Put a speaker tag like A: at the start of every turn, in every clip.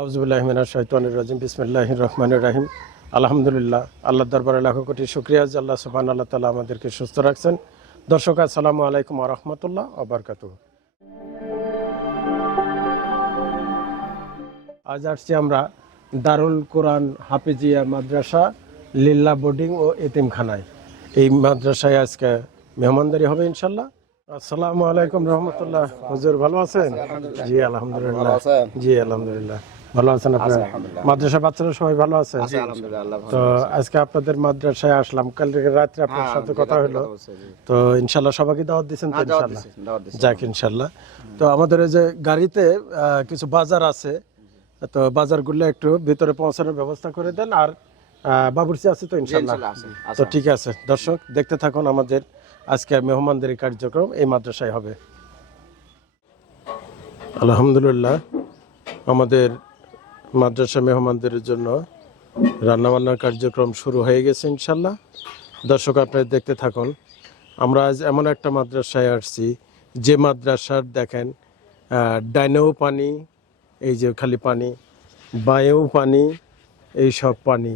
A: আউজুবিল্লাহমিনা শৈতানুর রাজিম বিসমিল্লাহ রহমান রাহিম। আলহামদুলিল্লাহ আল্লাহ দরবারে লাখো কোটি শুক্রিয়া যে আল্লাহ সুবাহ আল্লাহ তালা আমাদেরকে সুস্থ রাখছেন। দর্শক আসসালামু আলাইকুম রহমতুল্লাহ আবরকাত আজ আসছি আমরা দারুল কোরআন হাফিজিয়া মাদ্রাসা লিল্লা বোর্ডিং ও এতিমখানায়। এই মাদ্রাসায় আজকে মেহমানদারি হবে ইনশাল্লাহ আসসালামু আলাইকুম রহমতুল্লাহ। হুজুর ভালো আছেন? জি আলহামদুলিল্লাহ। জি আলহামদুলিল্লাহ। ভালো আছেন আপনারা মাদ্রাসা বাচ্চারা সবাই ভালো আছে? তো আজকে আপনাদের মাদ্রাসায় আসলাম। কালকে রাত্রে আপনার সাথে কথা হলো। তো ইনশাল্লাহ সবাইকে দাওয়াত দিচ্ছেন তো ইনশাল্লাহ যাক ইনশাল্লাহ তো আমাদের এই যে গাড়িতে কিছু বাজার আছে তো বাজারগুলো একটু ভিতরে পৌঁছানোর ব্যবস্থা করে দেন। আর বাবুর্চি আছে তো ইনশাল্লাহ তো ঠিক আছে। দর্শক দেখতে থাকুন আমাদের আজকে মেহমানদের কার্যক্রম এই মাদ্রাসায় হবে। আলহামদুলিল্লাহ আমাদের মাদ্রাসা মেহমানদের জন্য রান্নাবান্নার কার্যক্রম শুরু হয়ে গেছে ইনশাল্লাহ। দর্শক আপনারা দেখতে থাকুন, আমরা আজ এমন একটা মাদ্রাসায় আসছি, যে মাদ্রাসার দেখেন ডাইনেও পানি, এই যে খালি পানি, বাঁয়েও পানি, এই সব পানি।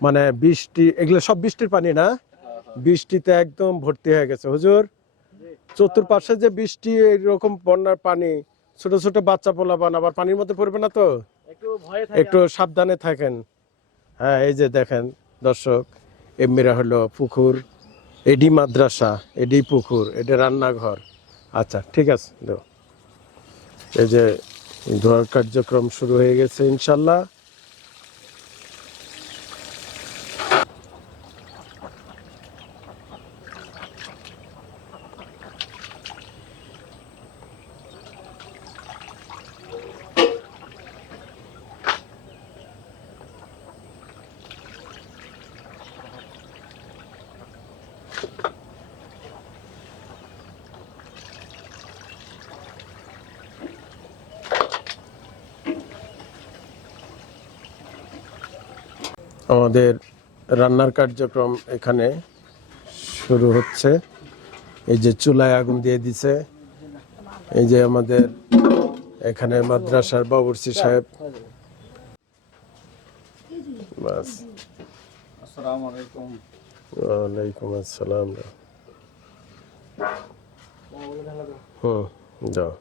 A: মানে বৃষ্টি, এগুলো সব বৃষ্টির পানি না? বৃষ্টিতে একদম ভর্তি হয়ে গেছে। হুজুর, চতুর্পাশে যে বৃষ্টি এরকম বন্যার পানি, ছোট ছোট বাচ্চা পোলা পোলাবান আবার পানির মধ্যে পড়বে না তো? একটু সাবধানে থাকেন। হ্যাঁ এই যে দেখেন দর্শক এমনিরা হলো পুকুর এডি মাদ্রাসা এডি পুকুর এটা রান্নাঘর। আচ্ছা ঠিক আছে এই যে ধোয়ার কার্যক্রম শুরু হয়ে গেছে ইনশাল্লাহ। আমাদের রান্নার কার্যক্রম এখানে শুরু হচ্ছে। এই যে চুলায় আগুন দিয়ে দিছে। এই যে আমাদের এখানে মাদ্রাসার বাবুর্চি সাহেব। বাস। ওয়ালাইকুম আসসালাম। হুম যাও।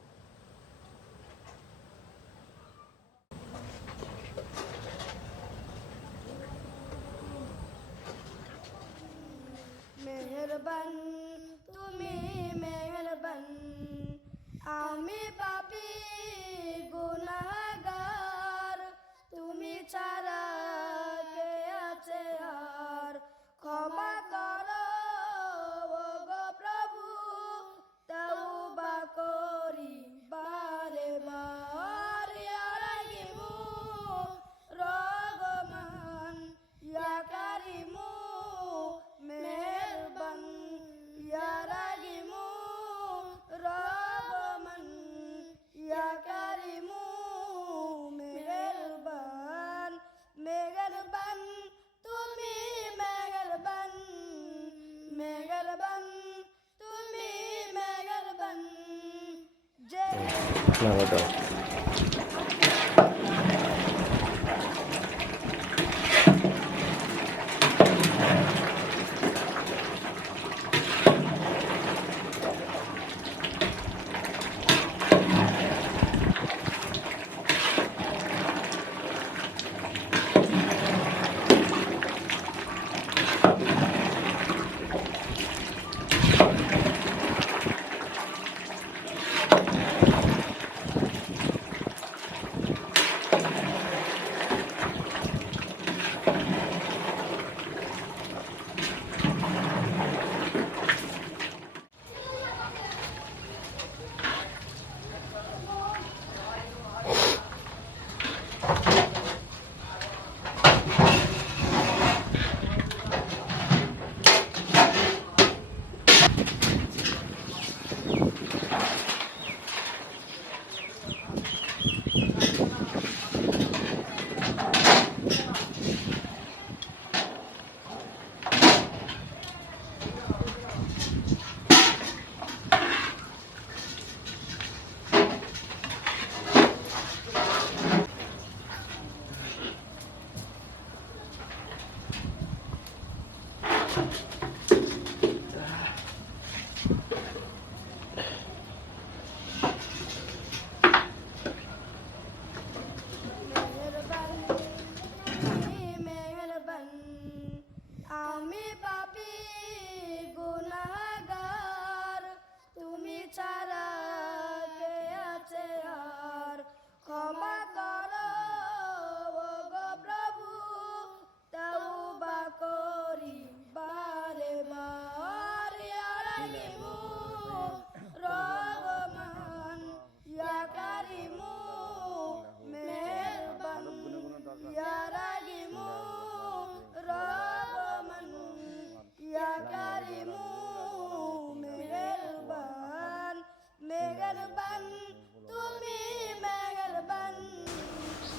A: না দাও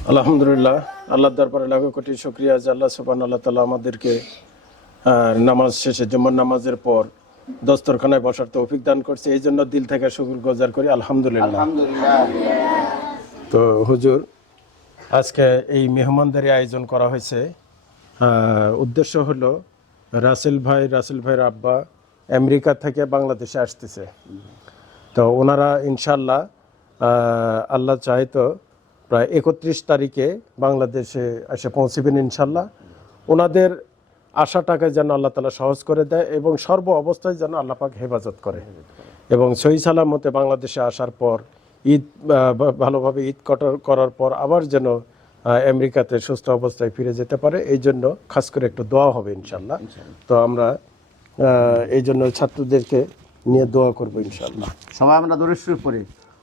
A: আলহামদুলিল্লাহ আল্লাহ দরবারে লাখো কোটি শুক্রিয়া যে আল্লাহ সুবান আল্লাহ তালা আমাদেরকে নামাজ শেষে জুম্মার নামাজের পর দস্তরখানায় বসার তৌফিক দান করছে। এই জন্য দিল থেকে শুকুর গোজার করি আলহামদুলিল্লাহ। তো হুজুর আজকে এই মেহমানদারি আয়োজন করা হয়েছে। উদ্দেশ্য হলো রাসেল ভাই রাসেল ভাইয়ের আব্বা আমেরিকা থেকে বাংলাদেশে আসতেছে। তো ওনারা ইনশাল্লাহ আল্লাহ চায় তো প্রায় একত্রিশ তারিখে বাংলাদেশে এসে পৌঁছবেন ইনশাল্লাহ। ওনাদের আশাটাকে যেন আল্লাহ তালা সহজ করে দেয় এবং সর্ব অবস্থায় যেন আল্লাহ পাক হেফাজত করে। এবং সহি সালামতে বাংলাদেশে আসার পর ঈদ ভালোভাবে ঈদ করার পর আবার যেন আমেরিকাতে সুস্থ অবস্থায় ফিরে যেতে পারে, এই জন্য খাস করে একটু দোয়া হবে ইনশাল্লাহ। তো আমরা এই জন্য ছাত্রদেরকে নিয়ে দোয়া করব ইনশাল্লাহ।
B: সবাই আমরা দূরে শুরু করি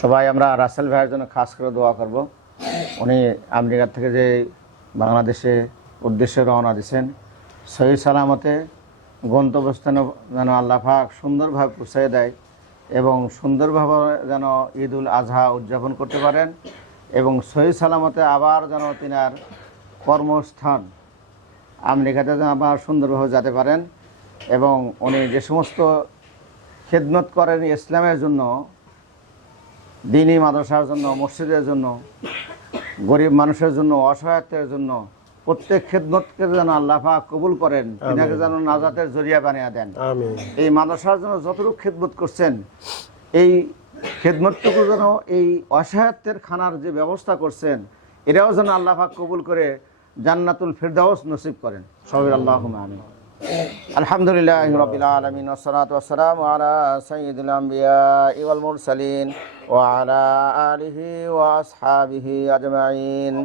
B: সবাই আমরা রাসেল ভাইয়ের জন্য খাস করে দোয়া করব। উনি আমেরিকা থেকে যে বাংলাদেশে উদ্দেশ্যে রওনা দিয়েছেন, সহি সালামতে গন্তব্যস্থানে যেন আল্লাহ পাক সুন্দরভাবে পৌঁছে দেয় এবং সুন্দরভাবে যেন ঈদ উল আজহা উদযাপন করতে পারেন এবং সহি সালামতে আবার যেন তিনার কর্মস্থান আমেরিকাতে যেন আবার সুন্দরভাবে যেতে পারেন এবং উনি যে সমস্ত খেদমত করেন ইসলামের জন্য দিনী মাদ্রাসার জন্য মসজিদের জন্য গরিব মানুষের জন্য অসহায়ত্বের জন্য প্রত্যেক খেদমতকে যেন আল্লাহ কবুল করেন তিনাকে যেন নাজাতের জরিয়া বানিয়ে দেন। এই মাদ্রাসার জন্য যতটুকু খেদমত করছেন এই খেদমতটুকু যেন এই অসহায়ত্বের খানার যে ব্যবস্থা করছেন এটাও যেন আল্লাহ কবুল করে জান্নাতুল ফেরদাউস নসিব করেন। সবাই আল্লাহ আমিন। আলহামদুলিল্লাহ রবিল আলমিন ওসলাত ওসালাম আলা সঈদুল আম্বিয়া ইওয়াল মুরসালিন وعلى آله وأصحابه أجمعين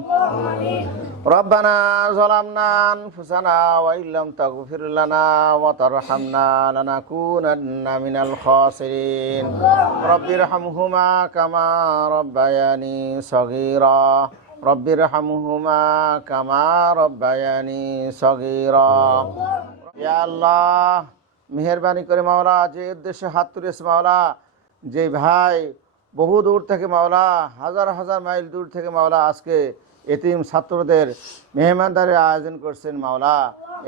B: ربنا ظلمنا أنفسنا وإن لم تغفر لنا وترحمنا لنكونن من الخاسرين رب ارحمهما كما ربياني صغيرا رب ارحمهما كما ربياني صغيرا আল্লাহ, মেহরবানি করে মাওলা, যে উদ্দেশ্যে হাত তুলেছে মাওলা, যে ভাই বহু দূর থেকে মাওলা, হাজার হাজার মাইল দূর থেকে মাওলা আজকে এতিম ছাত্রদের মেহমানদারের আয়োজন করছেন মাওলা।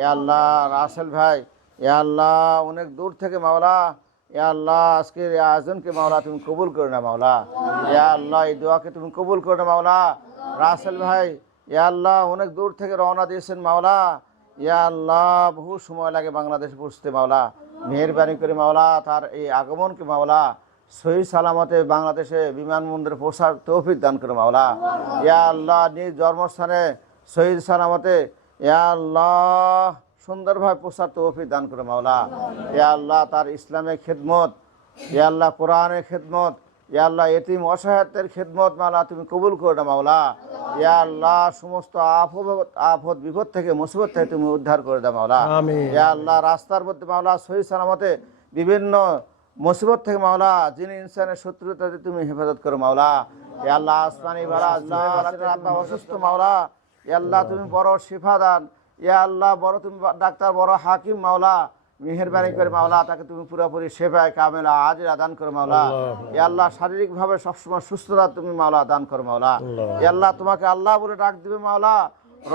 B: এ আল্লাহ, রাসেল ভাই এ আল্লাহ, অনেক দূর থেকে মাওলা এ আল্লাহ, আজকের এই আয়োজনকে মাওলা তুমি কবুল করে না মাওলা। এ আল্লাহ, এই দোয়াকে তুমি কবুল করে না মাওলা। রাসেল ভাই এ আল্লাহ, অনেক দূর থেকে রওনা দিয়েছেন মাওলা। আল্লাহ, বহু সময় লাগে বাংলাদেশ পৌঁছতে মাওলা। মেহরবানি করে, মাওলা, তার এই আগমনকে, মাওলা। সহি সালামতে বাংলাদেশে বিমানবন্দরে পৌঁছার তৌফিক দান করে, মাওলা। ইয়া আল্লাহ, নিজ জন্মস্থানে শহীদ সালামতে, ইয়া আল্লাহ, সুন্দরভাবে পৌঁছার তৌফিক দান করে, মাওলা। ইয়া আল্লাহ, তার ইসলামের খেদমত, ইয়া আল্লাহ, কোরআনের খেদমত ইয়া আল্লাহ এতিম অসহায়তের খেদমত মাওলা তুমি কবুল করে না মাওলা। ইয়া আল্লাহ সমস্ত আফত বিপদ থেকে মুসিবত থেকে তুমি উদ্ধার করে দাও মাওলা।
A: আমিন।
B: ইয়া আল্লাহ রাস্তার মধ্যে মাওলা সহি সালামতে বিভিন্ন মুসিবত থেকে মাওলা যিনি ইনসানের শত্রুতা তুমি হেফাজত করো মাওলা। ইয়া আল্লাহ আসমানি বালা আল্লাহ আল্লাহ অসুস্থ মাওলা। ইয়া আল্লাহ তুমি বড় শিফা দান ইয়া আল্লাহ বড় তুমি ডাক্তার বড় হাকিম মাওলা। মেহরবানি করে মাওলা তাকে তুমি পুরোপুরি সেবায় কামেলা আজরা দান করো মাওলা। এ আল্লাহ শারীরিকভাবে সবসময় সুস্থতা তুমি মাওলা দান করো মাওলা। ইয়া আল্লাহ তোমাকে আল্লাহ বলে ডাক দিবে মাওলা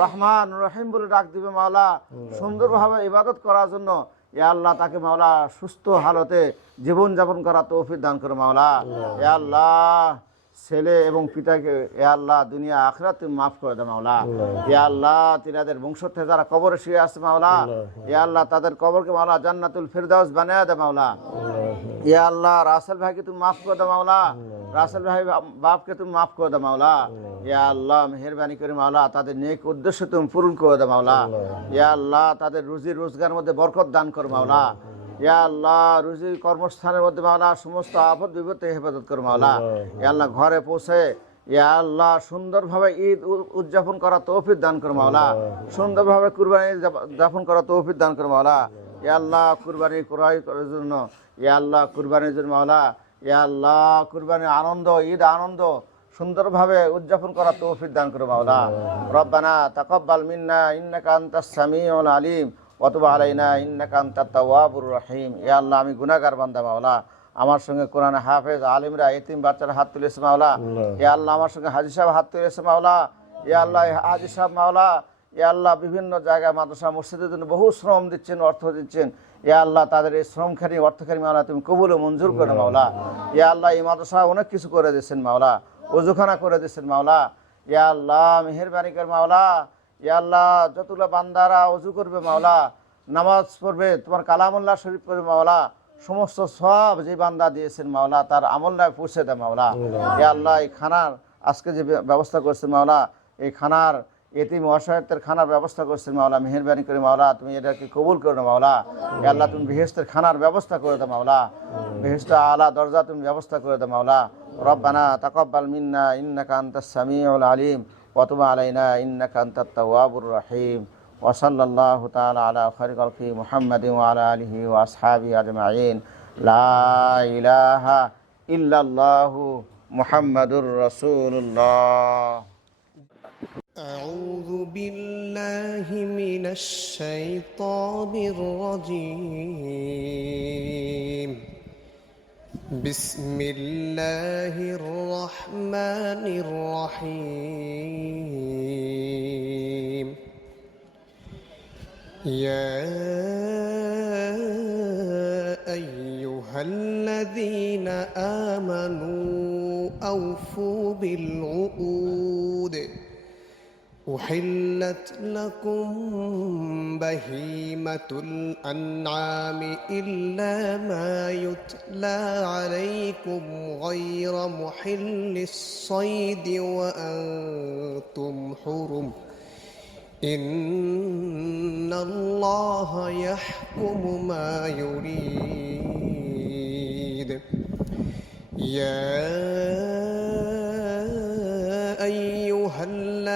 B: রহমান রহিম বলে ডাক দিবে মাওলা। সুন্দরভাবে ইবাদত করার জন্য ইয়া আল্লাহ তাকে মাওলা সুস্থ হালতে জীবন যাপন করা তৌফিক দান করো মাওলা। এ আল্লাহ ছেলে এবং পিতাকে এ আল্লাহ দুনিয়া আখরাত তুমি মাফ করে দাও মাওলা। এ আল্লাহ তিনাদের বংশ থেকে যারা কবরে শুয়ে আছে মাওলা। এ আল্লাহ তাদের কবরকে মাওলা জান্নাতুল ফেরদাউস বানিয়ে দে মাওলা। এ আল্লাহ রাসেল ভাইকে তুমি মাফ করে দাও মাওলা। রাসেল ভাই বাপকে তুমি মাফ করে দাও মাওলা। এ আল্লাহ মেহরবানি করে মাওলা তাদের নেক উদ্দেশ্য তুমি পূরণ করে দাও মাওলা। এ আল্লাহ তাদের রুজি রোজগার মধ্যে বরকত দান করো মাওলা। ইয়া আল্লাহ রুজি কর্মস্থানের মধ্যে মাওলা সমস্ত আপদ বিপদ হেফাজত করো মাওলা। ইয়া আল্লাহ ঘরে পৌঁছে ইয়া আল্লাহ সুন্দরভাবে ঈদ উদযাপন করা তৌফিক দান করো মাওলা। সুন্দরভাবে কুরবানি যাপন করা তৌফিক দান করো মাওলা। ইয়া আল্লাহ কুরবানি ক্রয় করার জন্য ইয়া আল্লাহ কুরবানির জন্য মাওলা। ইয়া আল্লাহ কুরবানির আনন্দ ঈদ আনন্দ সুন্দরভাবে উদযাপন করা তৌফিক দান করো মাওলা। রব্বানা তাকাব্বাল মিন্না ইন্নাকা আনতাস সামিউল আলিম। আলাইনা রহিম। ইয়া আল্লাহ আমি গুনাগার বান্দা মাওলা। আমার সঙ্গে কোরআন হাফেজ আলিমরা এতিম বাচ্চারা হাত তুলেছে মাওলা। ইয়া আল্লাহ আমার সঙ্গে হাজি সাহেব হাত তুলেছে মাওলা। ইয়া আল্লাহ হাজি সাহেব মাওলা। ইয়া আল্লাহ বিভিন্ন জায়গায় মাদ্রাসা মসজিদের জন্য বহু শ্রম দিচ্ছেন অর্থ দিচ্ছেন। ইয়া আল্লাহ তাদের এই শ্রমখানি অর্থখানি মাওলা তুমি কবুল ও মঞ্জুর করে মাওলা। ইয়া আল্লাহ এই মাদ্রাসা অনেক কিছু করে দিচ্ছেন মাওলা। ওজুখানা করে দিচ্ছেন মাওলা। ইয়া আল্লাহ মেহেরবানি কর মাওলা। ইয়া আল্লাহ, যতগুলো বান্দারা অজু করবে মাওলা, নামাজ পড়বে, তোমার কালামুল্লাহ শরীফ পড়বে মাওলা, সমস্ত সব যে বান্দা দিয়েছেন মাওলা, তার আমল্লায় পৌঁছে দেয় মাওলা। ইয়া আল্লাহ, এই খানার আজকে যে ব্যবস্থা করছেন মাওলা, এই খানার এতিম অসহায়তের খানার ব্যবস্থা করছেন মাওলা, মেহরবানি করে মাওলা, তুমি এটাকে কবুল করো না মাওলা। আল্লাহ, তুমি বেহেস্তের খানার ব্যবস্থা করে দাও মাওলা। বেহেস্ত আলা দরজা তুমি ব্যবস্থা করে দাও মাওলা। রব্বানা তাকাব্বাল মিন্না, ইন্নাকা আনতাস সামিউল আলিম। وتب علينا إنك أنت التواب الرحيم وصلى الله تعالى على خير خلقه محمد وعلى آله وأصحابه أجمعين لا إله إلا الله محمد رسول الله
C: أعوذ بالله من الشيطان الرجيم بسم الله الرحمن الرحيم. يا أيها الذين آمنوا أوفوا بالعقود. أحلت لكم بهيمة الأنعام إلا ما يتلى عليكم غير محل الصيد وأنتم حرم. إن الله يحكم ما يريد. يا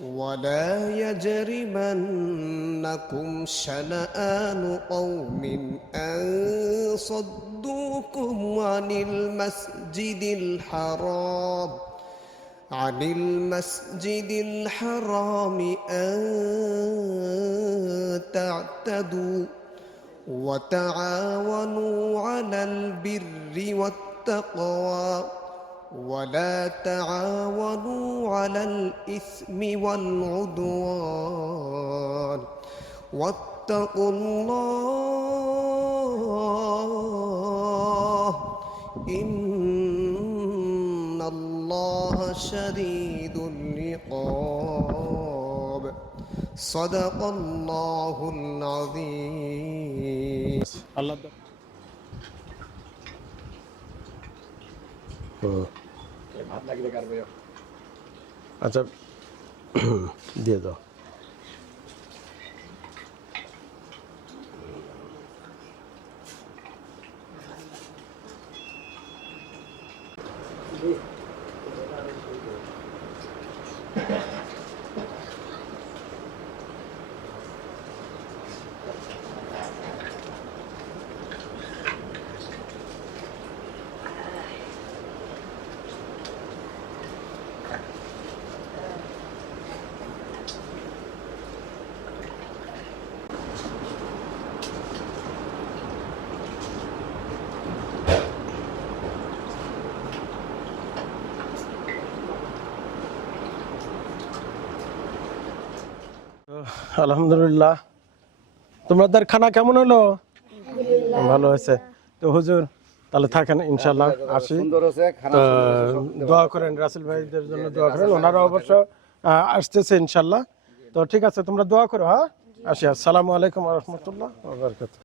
C: ولا يجرمنكم شنآن قوم أن صدوكم عن المسجد الحرام عن المسجد الحرام أن تعتدوا وتعاونوا على البر والتقوى. ولا تعاونوا على الإثم والعدوان. واتقوا الله إن الله شديد العقاب. صدق الله العظيم.
A: الله. آه. আচ্ছা দিয়ে দাও। আলহামদুলিল্লাহ। তোমাদের খানা কেমন হলো? ভালো হয়েছে। তো হুজুর তাহলে থাকেন ইনশাল্লাহ আসি।
B: খানা
A: তো দোয়া করেন রাসেল ভাইদের জন্য দোয়া করেন ওনারা অবশ্য আসতেছে ইনশাল্লাহ তো ঠিক আছে তোমরা দোয়া করো হ্যাঁ? আসি আসসালামু আলাইকুম রহমতুল্লাহ